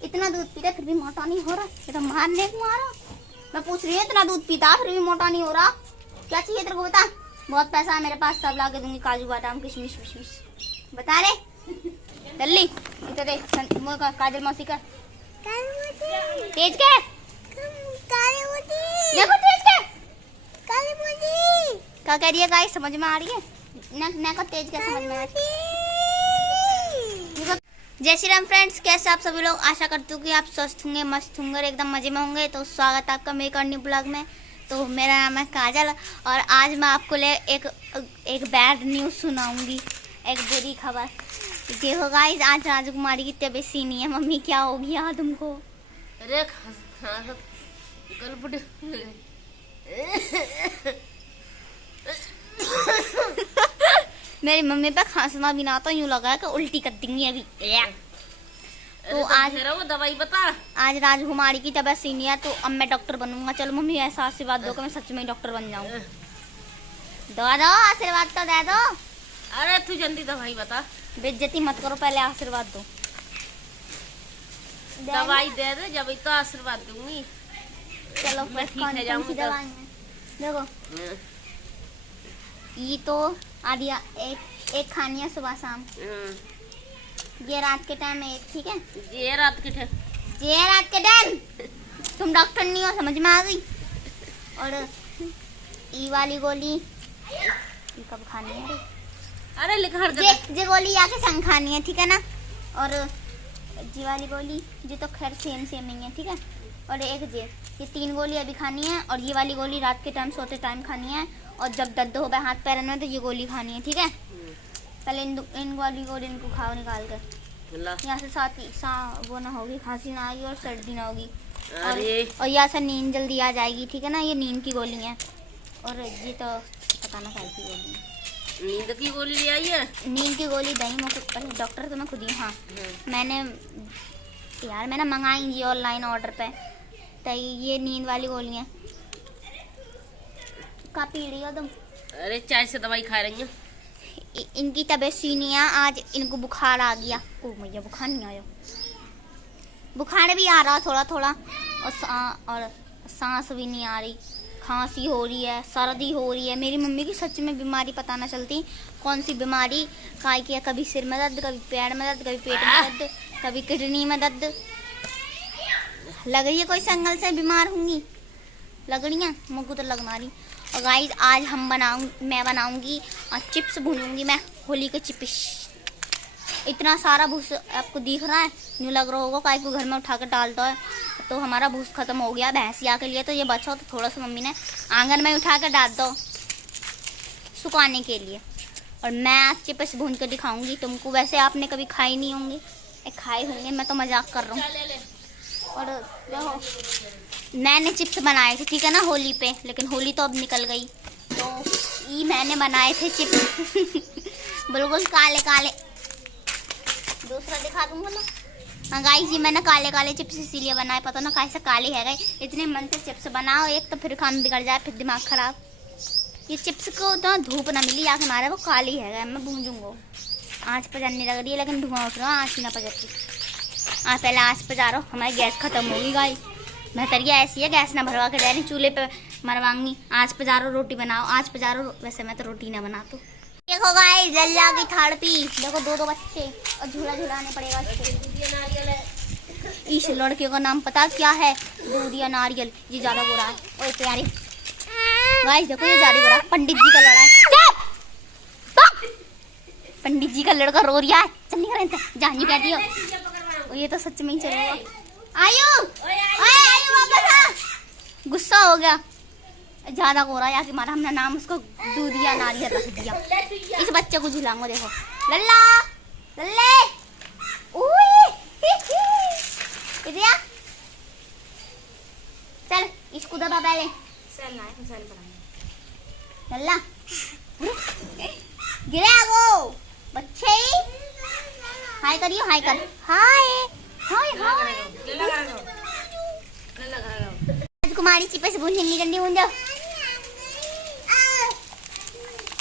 इतना दूध पीता फिर भी मोटा नहीं हो रहा, ये तो मारने को मारा। मैं पूछ रही हूँ इतना दूध पीता फिर भी मोटा नहीं हो रहा, क्या चाहिए तेरे को बता। बहुत पैसा है मेरे पास, सब ला के दूंगी, काजू बादाम किशमिश विशमिश। बता रे जल्दी। इधर देख काजल मौसी का तेज के देखो, तेज के क्या कह रही है गाइस, समझ में आ रही है ना को तेज क्या समझ में आ रही है। जय श्री राम फ्रेंड्स, कैसे आप सभी लोग। आशा करती हूँ कि आप स्वस्थ होंगे, मस्त होंगे और एकदम मजे में होंगे। तो स्वागत है आपका मेरे करनी ब्लॉग में। तो मेरा नाम है काजल और आज मैं आपको ले एक बैड न्यूज़ सुनाऊंगी, एक बुरी खबर। देखो गाइस, आज राजकुमारी की तबीयत सी नहीं है। मम्मी क्या हो गया तुमको? अरे मेरी मम्मी पे खांसना भी ना आता, यूं लगा है कि उल्टी कर देंगी अभी। तो आज वो दवाई बता। आज राजकुमारी की तबीयत सी नहीं है तो अब मैं डॉक्टर बनूंगा। चलो मम्मी ऐसा आशीर्वाद दो कि मैं सच में डॉक्टर बन जाऊं। दो आशीर्वाद तो दे दो। अरे तू जल्दी दवाई बता। बेइज्जती मत करो, पहले आशीर्वाद दो। दवाई दे दे, जब तो आशीर्वाद दूंगी। चलो मैं ठीक है जाऊंगी। देखो ये तो आदिया एक खानी है सुबह शाम, ये रात के टाइम में एक, ठीक है। ये रात के टाइम तुम डॉक्टर नहीं हो, समझ में आ गई। और ई वाली गोली ये कब खानी है? अरे लिखा जे गोली आके संग खानी है, ठीक है ना। और जी वाली गोली जो तो खैर सेम ही है, ठीक है। और एक ये 3 गोली अभी खानी है और ये वाली गोली रात के टाइम सोते टाइम खानी है। और जब दर्द हो गए हाथ पैर में तो ये गोली खानी है, ठीक है। पहले इन वाली गोली इनको खाओ निकाल कर, यहाँ से साथ वो ना होगी, खांसी ना आएगी और सर्दी ना होगी। और यहाँ से नींद जल्दी आ जाएगी, ठीक है ना। ये नींद की गोली है और ये तो पता ना क्या की गोली है। नींद की गोली ले आई है। नींद की गोली दही में डॉक्टर तो मैं खुद ही, हाँ मैंने मंगाई जी ऑनलाइन ऑर्डर पे। तो ये नींद वाली गोली है। का पी रही हो तुम? अरे चाय से दवाई खा रही हूँ। इनकी तबीयत सी नहीं है, आज इनको बुखार आ गया। ओ भैया बुखार नहीं आया, बुखार भी आ रहा थोड़ा थोड़ा और सांस भी नहीं आ रही, खांसी हो रही है, सर्दी हो रही है। मेरी मम्मी की सच में बीमारी पता ना चलती कौन सी बीमारी काय की है। कभी सिर में दर्द, कभी पैर में दर्द, कभी पेट में दर्द, कभी किडनी में दर्द। लग रही है कोई संगल से बीमार होंगी, लग रही है मुझको तो लगना रही। और गाइस आज मैं बनाऊंगी चिप्स, भूनूंगी मैं होली के चिप्स। इतना सारा भूस आपको दिख रहा है, न्यू लग रहा होगा काय को घर में उठा कर डालता है। तो हमारा भूस खत्म हो गया भैंसिया के लिए, तो ये बचा तो थोड़ा सा मम्मी ने आंगन में उठा कर डाल दो सुखाने के लिए। और मैं आज चिप्स भून कर दिखाऊंगी तुमको। वैसे आपने कभी खाई नहीं होंगे, खाए होंगे, मैं तो मजाक कर रहा हूँ। और देखो मैंने चिप्स बनाए थे, ठीक है ना, होली पे। लेकिन होली तो अब निकल गई, तो ये मैंने बनाए थे चिप्स बिल्कुल काले काले। दूसरा दिखा दूंगा ना। हाँ गाइस जी, मैंने काले काले चिप्स इसीलिए बनाए, पता ना कैसे काले है गए। इतने मन से चिप्स बनाओ, एक तो फिर काम बिगड़ जाए, फिर दिमाग खराब। ये चिप्स को तो धूप ना मिली आके मारे, वो काली है गए। मैं भूंजूंगा, आँच पर जानने लग रही है लेकिन धुआं उठ रहा है, आँच ना पजती। पहले आँच पे जा रहा हूँ, हमारी गैस खत्म होगी गाइस। बेहतरिया ऐसी है, गैस ना भरवा के जा रही, चूल्हे पे मरवाऊंगी। आँच पे जा रहा हूँ, रोटी बनाओ। आँच पे जा रहा हूँ, वैसे मैं तो रोटी ना बनाती। देखो गाइस लल्ला की थर्पी, देखो 2 बच्चे और झूला झूलाने पड़ेगा इसको। इस लड़के का नाम पता क्या है? दूधिया नारियल। ये ज्यादा बुरा है। ओए प्यारे गाइस देखो, ये ज्यादा बुरा, पंडित जी का लड़ा है। पंडित जी का लड़का रो रहा है, चल नहीं रहे जानी कहती हो। ये तो सच में ही चलेगा। आयु वापस आ। गुस्सा हो गया, ज्यादा हो रहा है कि मारा हमने नाम उसको दूधिया नारियल रख दिया। इस बच्चे को झुलाऊंगा, देखो लल्ला लल्ले चल इसको दबा पहले। लल्ला गिरे वो बच्चे। हाय करियो, हाय कर, हाय हाय हाय। राजकुमारी चिप्स भूननी गंदी भून जाओ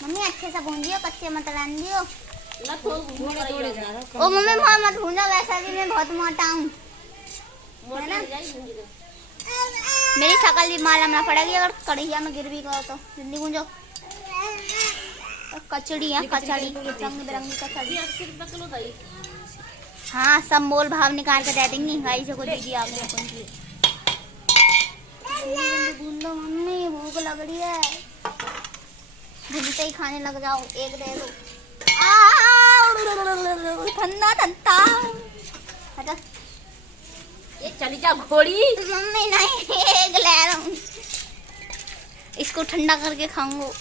मम्मी, अच्छे से भून दियो, कच्चे मत डाल दियो। ओ मम्मी मत भूनो, वैसा भी मैं बहुत मोटा हूँ। मोटी ना? हो जाएगी भूंजी तो। मेरी शकल भी मालूम ना पड़ेगी अगर कढ़ैया में गिर भी गया तो। जिंदगी गुंजो। कचड़ी है, कचड़ी, रंग बिरंगी कचड़ी। ये 80 रुपए किलो था ये। हाँ, सब मोल भाव निकाल के दे देंगी गाइस को। दीदी आ गई अपन की। भून लो मम्मी, भूख लग रही है। भूनते ही खाने लग जाओ। एक दे दो। ठंडा ठंडा। हटा। ये चली जा घोड़ी। मम्मी नहीं, एक ले रहा हूँ। इसको ठंडा करके खाऊंगा।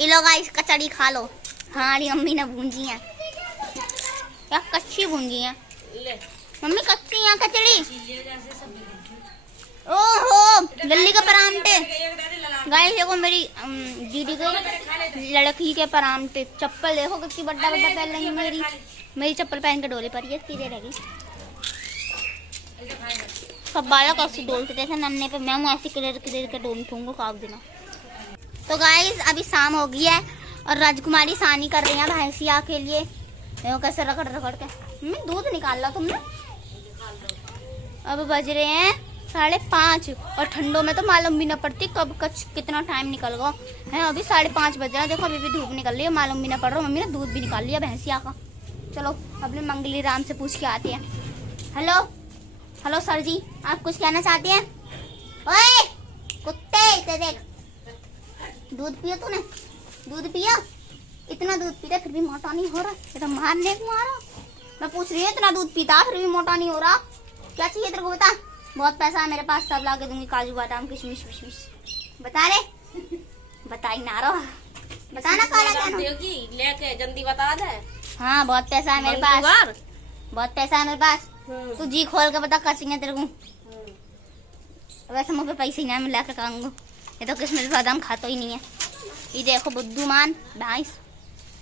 ये लो गाइस, कचड़ी खा लो। हमारी मम्मी ने भूंजी है या कच्ची भूंजी है। ले मम्मी कच्ची है कचड़ी। ये जैसे सब ओहो, लल्ली के परांठे। गाइस देखो मेरी दीदी के लड़की के परांठे। चप्पल देखो कितनी बड़ा बड़ा पहन रही है। मेरी चप्पल पहन के डोले पर ये सीधे रहेगी। सब बालक ऐसे डोलते थे नन्हे पे। मैं ऐसे किधर किधर के डोलूंगा काफ देना। तो गाइस अभी शाम हो गई है और राजकुमारी सानी कर रही है भैंसिया के लिए। देखो कैसे रगड़ रगड़ के। दूध निकाल लो तुमने। अब बज रहे हैं 5:30 और ठंडों में तो मालूम भी ना पड़ती कब कितना टाइम निकल गया है। अभी 5:30 बज रहा है। देखो अभी भी धूप निकल रही है, मालूम भी ना पड़ रहा। मम्मी ने दूध भी निकाल लिया भैंसिया का। चलो अपने मंगली राम से पूछ के आते हैं। हेलो हेलो सर जी, आप कुछ कहना चाहते हैं? ओए कुत्ते, इधर देख। दूध पियो तूने? दूध पिया? इतना दूध पीता फिर भी मोटा नहीं हो रहा। ये तो मारने को आ रहा। मैं पूछ रही हूँ, इतना दूध पीता फिर भी मोटा नहीं हो रहा। क्या चाहिए तेरे को बता। बहुत पैसा है मेरे पास, सब ला के दूंगी। काजू बादाम किशमिश विशमिश। बता रे, बता ही ना रहा। बताना काला कहना। लेके जल्दी बता दे। हाँ बहुत पैसा है मेरे पास, बहुत पैसा है मेरे पास। तू जी खोल के बता क्या चाहिए तेरे को। वैसे मुझे पैसे ही ना मैं लेकर खाऊंगा। ये तो किशमिश बादाम खाता ही नहीं है। ये देखो बुद्धूमान भैंस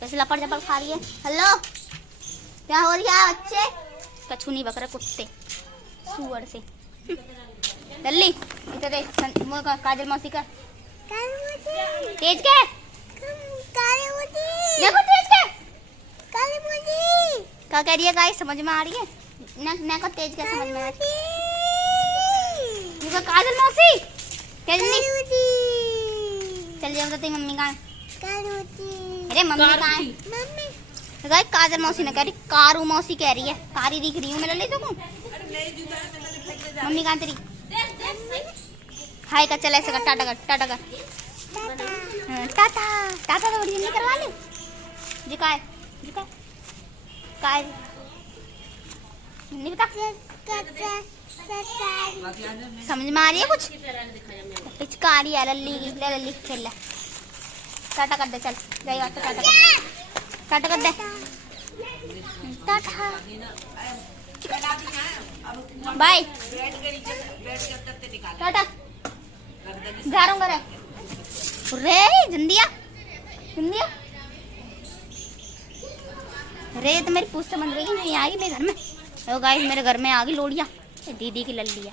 कैसे लपड़ चपड़ खा रही है। हेलो क्या हो रही है बच्चे? कछू नहीं बकरा कुत्ते सुअर से। जल्दी इधर देख। काजल मौसी का तेज के देखो, तेज के क्या कह रही है गाइस? समझ में आ रही है ना को तेज क्या समझ में आ रही है? काजल मौसी जल्दी चल जाओ। बताती मम्मी कहाँ है? अरे मम्मी कहाँ है? गाइस काजल मौसी ने कह रही, कारू मौसी कह रही है। कारी दिख रही हूँ मैं ले सकूं? मम्मी कहाँ तेरी? हाय का चल ऐसे कर, टाटा कर, टाटा कर। टाटा टाटा तो बड़ी जल्दी करवा ले। जी का है? जी का नहीं बता। समझ में आ रही है कुछ? पिचकारी है लल्ली की। ले लल्ली खेल ले। टाटा कर दे, चल जाएगा तो टाटा कर दे। टाटा कर दे, टाटा बाय टाटा। जा रहा हूँ घर। रे जिंदिया जिंदिया रे तो मेरी पूछ समझ रही नहीं आ गई मेरे घर में। तो गाइस मेरे घर में आ गई लोड़िया दीदी की लल्लिया।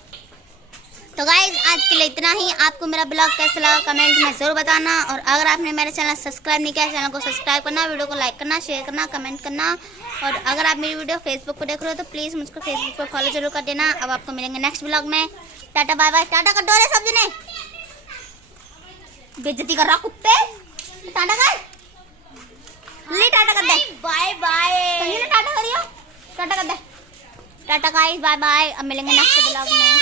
तो गाइस आज के लिए इतना ही। आपको मेरा ब्लॉग कैसा लगा कमेंट में जरूर बताना। और अगर आपने मेरे चैनल सब्सक्राइब नहीं किया, चैनल को सब्सक्राइब करना, वीडियो को लाइक करना, शेयर करना, कमेंट करना। और अगर आप मेरी वीडियो फेसबुक पर देख रहे हो तो प्लीज़ मुझको फेसबुक पर फॉलो जरूर कर देना। अब आपको मिलेंगे नेक्स्ट ब्लॉग में। Tata bye bye. टाटा कर दो रे सब जने। बेइज्जती कर रहा कुत्ते। टाटा कर ले, टाटा कर दे। Bye bye. टाटा करियो, टाटा कर दे। Tata guys, bye bye. अब मिलेंगे नेक्स्ट ब्लॉग में।